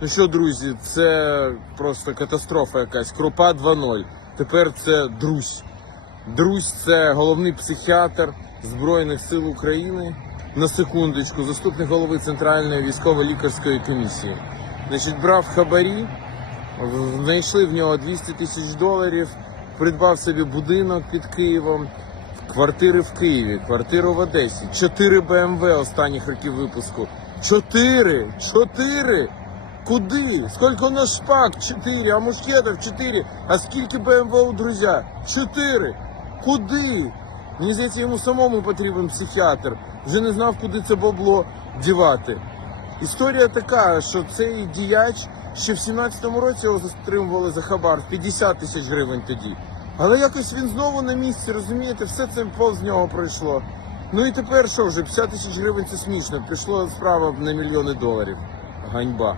Ну що, друзі, це просто катастрофа якась. Крупа 2.0. Тепер це Друзь. Друзь це головний психіатр Збройних сил України. На секундочку, заступник голови Центральної військово-лікарської комісії. Значить, брав хабарі, знайшли в нього 200 тисяч доларів, придбав собі будинок під Києвом, квартири в Києві, квартиру в Одесі, 4 БМВ останніх років випуску. 4! 4! Куди? Сколько у нас шпаг? Четыре. А мушкетов? Четыре. А скільки БМВ у друзя? Чотири. Куди? Мені здається, йому самому потрібен психіатр. Вже не знав, куди це бабло дівати. Історія така, що цей діяч ще в 17-му році його затримували за хабар 50 тисяч гривень тоді. Але якось він знову на місці, розумієте, все це повз нього пройшло. Ну і тепер що вже? 50 тисяч гривень це смішно. Пішла справа на мільйони доларів. Ганьба.